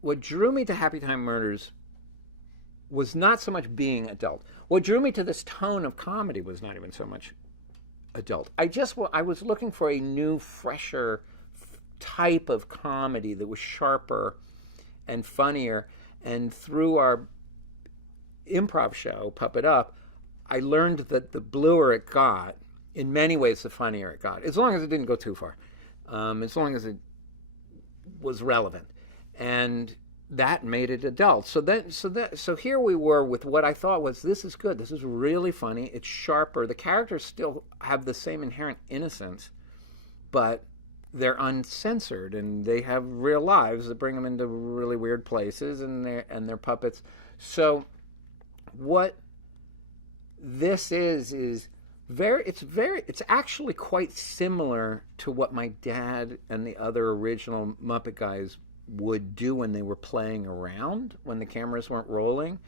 what drew me to Happytime Murders was not so much being adult. What drew me to this tone of comedy was not even so much adult. I was looking for a new, fresher type of comedy that was sharper and funnier. And through our improv show, Puppet Up, I learned that the bluer it got, in many ways, the funnier it got, as long as it didn't go too far, as long as it was relevant, and that made it adult. So here we were with what I thought was, this is good. This is really funny. It's sharper. The characters still have the same inherent innocence, but they're uncensored, and they have real lives that bring them into really weird places, and they're puppets. So what this is it's actually quite similar to what my dad and the other original Muppet guys would do when they were playing around, when the cameras weren't rolling.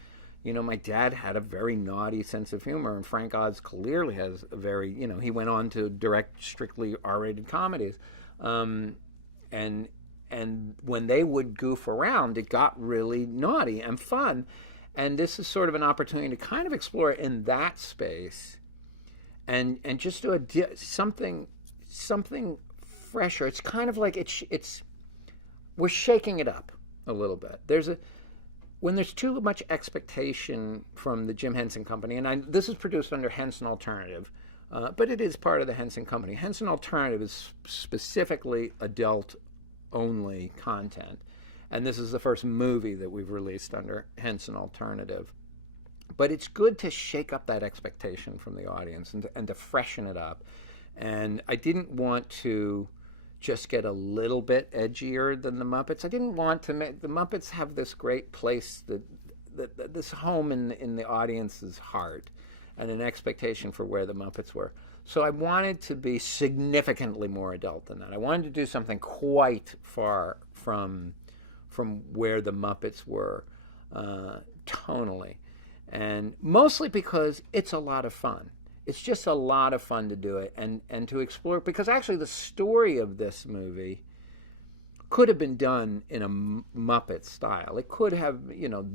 You know, my dad had a very naughty sense of humor, and Frank Oz clearly has a very, he went on to direct strictly R-rated comedies. And when they would goof around, it got really naughty and fun. And this is sort of an opportunity to kind of explore it in that space, and just do something fresher. It's kind of like we're shaking it up a little bit. When there's too much expectation from the Jim Henson Company, and this is produced under Henson Alternative, but it is part of the Henson Company. Henson Alternative is specifically adult-only content, and this is the first movie that we've released under Henson Alternative. But it's good to shake up that expectation from the audience and to freshen it up. And I didn't want to just get a little bit edgier than the Muppets. I didn't want to make the Muppets have this great place, that this home in the audience's heart, and an expectation for where the Muppets were. So I wanted to be significantly more adult than that. I wanted to do something quite far from where the Muppets were tonally. And mostly because it's a lot of fun. It's just a lot of fun to do it and to explore, because actually the story of this movie could have been done in a Muppet style. It could have,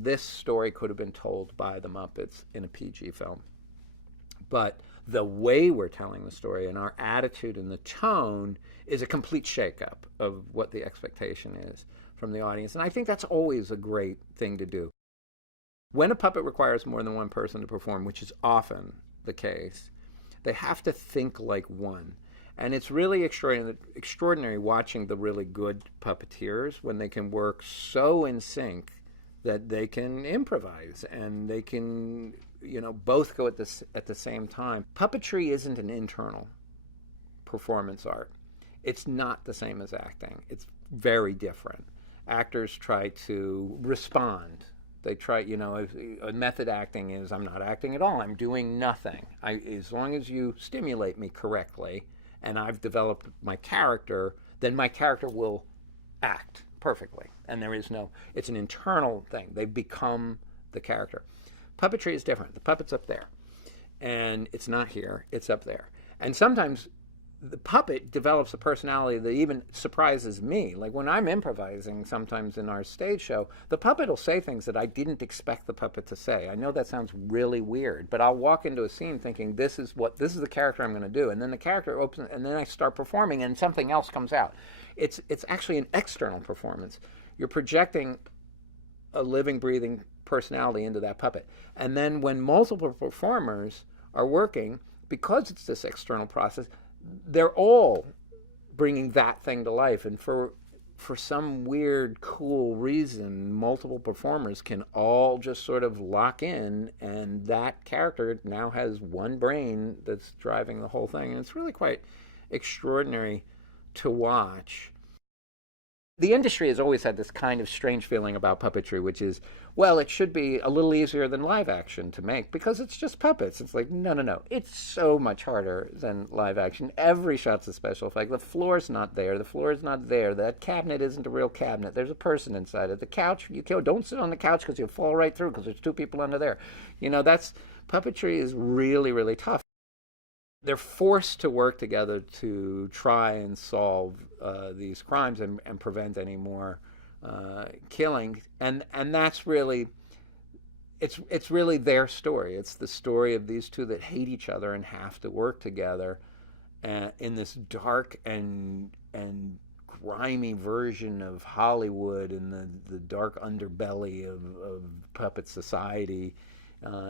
this story could have been told by the Muppets in a PG film. But the way we're telling the story and our attitude and the tone is a complete shakeup of what the expectation is from the audience. And I think that's always a great thing to do. When a puppet requires more than one person to perform, which is often the case, they have to think like one. And it's really extraordinary watching the really good puppeteers when they can work so in sync that they can improvise and they can, both go at the same time. Puppetry isn't an internal performance art. It's not the same as acting. It's very different. Actors try to respond. They try, a method acting is, I'm not acting at all. I'm doing nothing. As long as you stimulate me correctly and I've developed my character, then my character will act perfectly. And it's an internal thing. They become the character. Puppetry is different. The puppet's up there. And it's not here. It's up there. And sometimes the puppet develops a personality that even surprises me. Like when I'm improvising sometimes in our stage show, the puppet will say things that I didn't expect the puppet to say. I know that sounds really weird, but I'll walk into a scene thinking this is the character I'm going to do, and then the character opens, and then I start performing, and something else comes out. It's actually an external performance. You're projecting a living, breathing personality into that puppet, and then when multiple performers are working, because it's this external process, they're all bringing that thing to life. And for some weird, cool reason, multiple performers can all just sort of lock in, and that character now has one brain that's driving the whole thing. And it's really quite extraordinary to watch. The industry has always had this kind of strange feeling about puppetry, which is, well, it should be a little easier than live action to make because it's just puppets. It's like, no. It's so much harder than live action. Every shot's a special effect. The floor's not there. The floor is not there. That cabinet isn't a real cabinet. There's a person inside it. The couch, don't sit on the couch because you'll fall right through because there's two people under there. Puppetry is really, really tough. They're forced to work together to try and solve these crimes and prevent any more killing, and that's really, it's really their story. It's the story of these two that hate each other and have to work together in this dark and grimy version of Hollywood and the dark underbelly of puppet society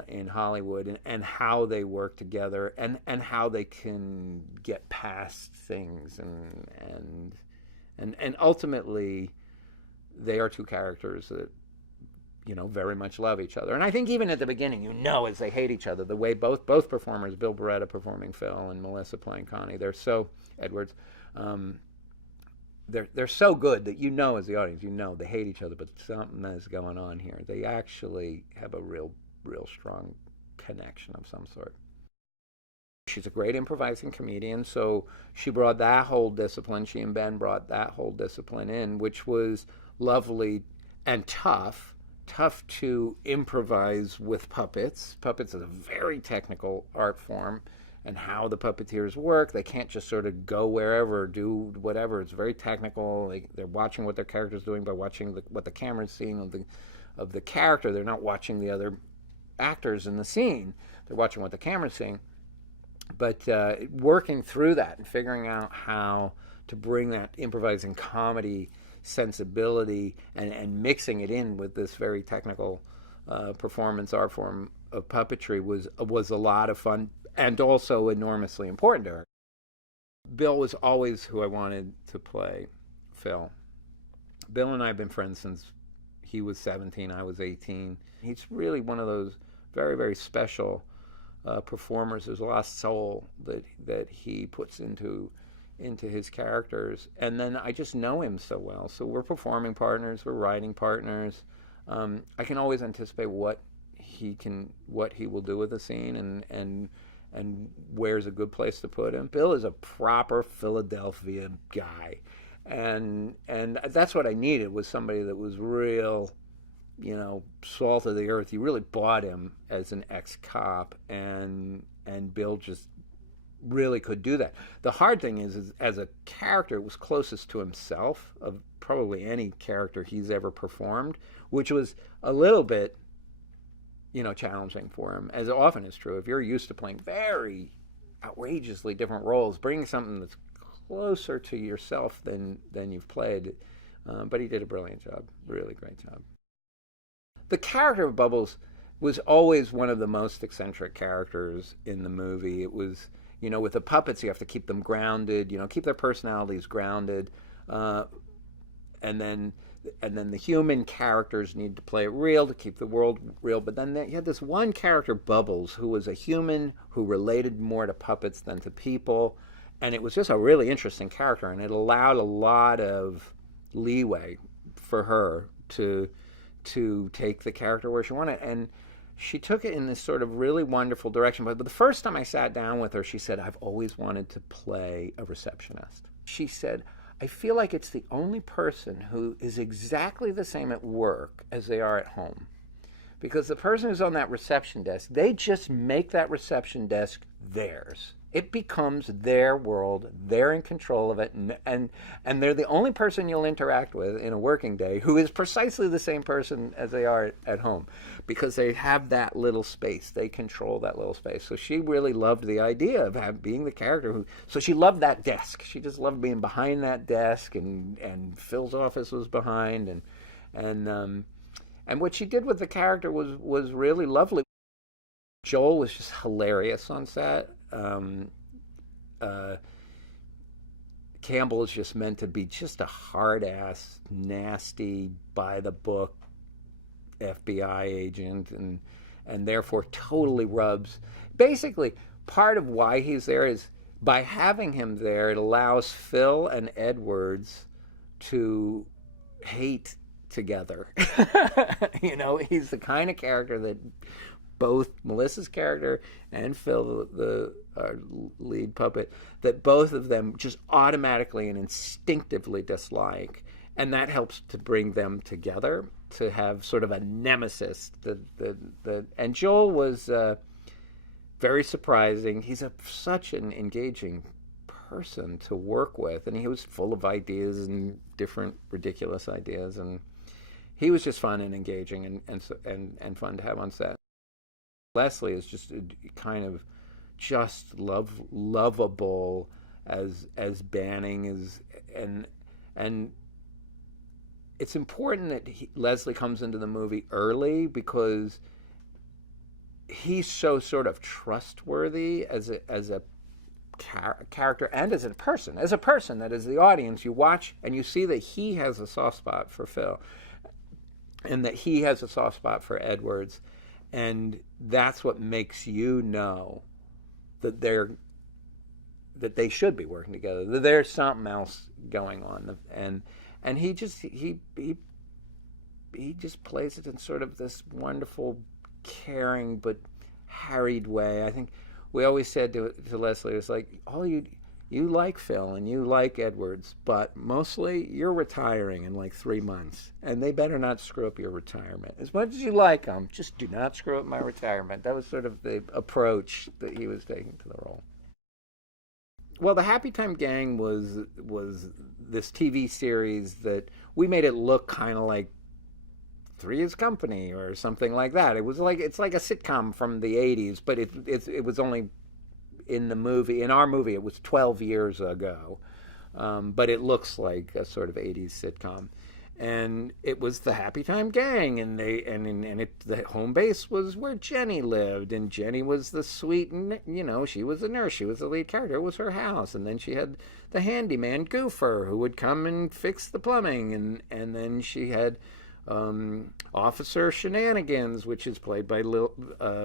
in Hollywood, and how they work together, and how they can get past things, and ultimately they are two characters that, you know, very much love each other. And I think even at the beginning, you know, as they hate each other, the way both performers, Bill Beretta performing Phil and Melissa playing Connie, they're so, Edwards, they're so good that, you know, as the audience, you know they hate each other, but something is going on here. They actually have a real strong connection of some sort. She's a great improvising comedian, so she brought that whole discipline. She and Ben brought that whole discipline in, which was lovely and tough to improvise with puppets. Puppets is a very technical art form, and how the puppeteers work. They can't just sort of go wherever, do whatever. It's very technical. They're watching what their character's doing by watching what the camera's seeing of the character. They're not watching the other actors in the scene. They're watching what the camera's seeing. But working through that and figuring out how to bring that improvising comedy sensibility and mixing it in with this very technical performance art form of puppetry was a lot of fun, and also enormously important to her. Bill was always who I wanted to play Phil. Bill and I have been friends since he was 17, I was 18. He's really one of those very, very special performers. There's a lot of soul that he puts into his characters, and then I just know him so well. So we're performing partners, we're writing partners. I can always anticipate what he will do with the scene, and where's a good place to put him. Bill is a proper Philadelphia guy, and that's what I needed, was somebody that was real, you know, salt of the earth. You really bought him as an ex-cop, and Bill just really could do that. The hard thing is as a character, it was closest to himself of probably any character he's ever performed, which was a little bit, you know, challenging for him, as often is true. If you're used to playing very outrageously different roles, bringing something that's closer to yourself than you've played. But he did a brilliant job, really great job. The character of Bubbles was always one of the most eccentric characters in the movie. It was, you know, with the puppets, you have to keep them grounded, you know, keep their personalities grounded. And then the human characters need to play it real to keep the world real. But then you had this one character, Bubbles, who was a human who related more to puppets than to people. And it was just a really interesting character, and it allowed a lot of leeway for her to take the character where she wanted. And she took it in this sort of really wonderful direction. But the first time I sat down with her, she said, "I've always wanted to play a receptionist." She said, "I feel like it's the only person who is exactly the same at work as they are at home. Because the person who's on that reception desk, they just make that reception desk theirs. It becomes their world. They're in control of it. And they're the only person you'll interact with in a working day who is precisely the same person as they are at home. Because they have that little space. They control that little space." So she really loved the idea of being the character who... So she loved that desk. She just loved being behind that desk, and Phil's office was behind. And what she did with the character was really lovely. Joel was just hilarious on set. Campbell is just meant to be just a hard-ass, nasty, by-the-book FBI agent, and therefore totally rubs. Basically, part of why he's there is by having him there, it allows Phil and Edwards to hate together. You know, he's the kind of character that both Melissa's character and Phil, the lead puppet, that both of them just automatically and instinctively dislike. And that helps to bring them together, to have sort of a nemesis. And Joel was very surprising. He's such an engaging person to work with, and he was full of ideas and different ridiculous ideas, and he was just fun and engaging and fun to have on set. Leslie is just kind of just lovable as Banning is, and it's important that Leslie comes into the movie early because he's so sort of trustworthy as a character and as a person that as the audience you watch and you see that he has a soft spot for Phil and that he has a soft spot for Edwards, and that's what makes you know that they should be working together, that there's something else going on, and he just plays it in sort of this wonderful, caring but harried way. I think we always said to Leslie, it was like, you like Phil and you like Edwards, but mostly you're retiring in like 3 months, and they better not screw up your retirement. As much as you like them, just do not screw up my retirement. That was sort of the approach that he was taking to the role. Well, the Happytime Gang was this TV series that we made it look kind of like Three's Company or something like that. It's like a sitcom from the 80s, but it was only in our movie it was 12 years ago, but it looks like a sort of 80s sitcom, and it was the Happytime Gang, and the home base was where Jenny lived, and Jenny was the sweet, she was the nurse, she was the lead character, it was her house, and then she had the handyman Goofer who would come and fix the plumbing, and then she had Officer Shenanigans, which is played by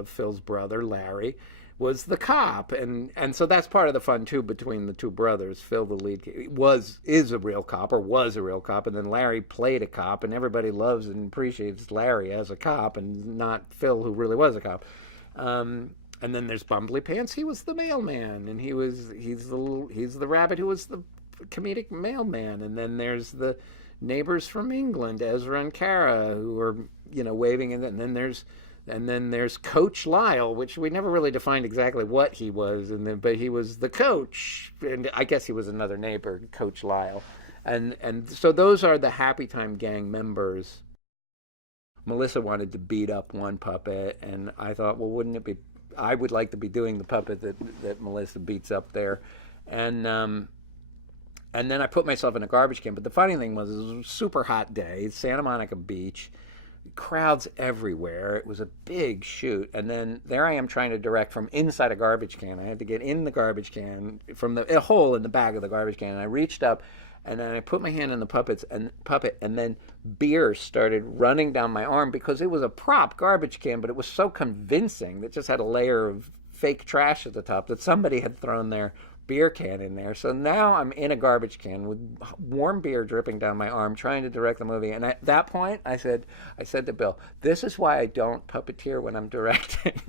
Phil's brother Larry, was the cop, and so that's part of the fun too between the two brothers. Phil, the lead, is a real cop, or was a real cop, and then Larry played a cop, and everybody loves and appreciates Larry as a cop, and not Phil, who really was a cop. And then there's Bumbly Pants. He was the mailman, and he's the rabbit who was the comedic mailman, and then there's the neighbors from England, Ezra and Kara, who are waving, and then there's Coach Lyle, which we never really defined exactly what he was, but he was the coach, and I guess he was another neighbor, Coach Lyle, and so those are the Happytime Gang members. Melissa wanted to beat up one puppet, and I thought, well, wouldn't it be? I would like to be doing the puppet that Melissa beats up there, and then I put myself in a garbage can. But the funny thing was, it was a super hot day, Santa Monica Beach, crowds everywhere. It was a big shoot. And then there I am trying to direct from inside a garbage can. I had to get in the garbage can from a hole in the back of the garbage can. And I reached up, and then I put my hand in the puppet, and then beer started running down my arm because it was a prop garbage can, but it was so convincing that it just had a layer of fake trash at the top that somebody had thrown their beer can in there. So now I'm in a garbage can with warm beer dripping down my arm trying to direct the movie. And at that point I said to Bill, this is why I don't puppeteer when I'm directing.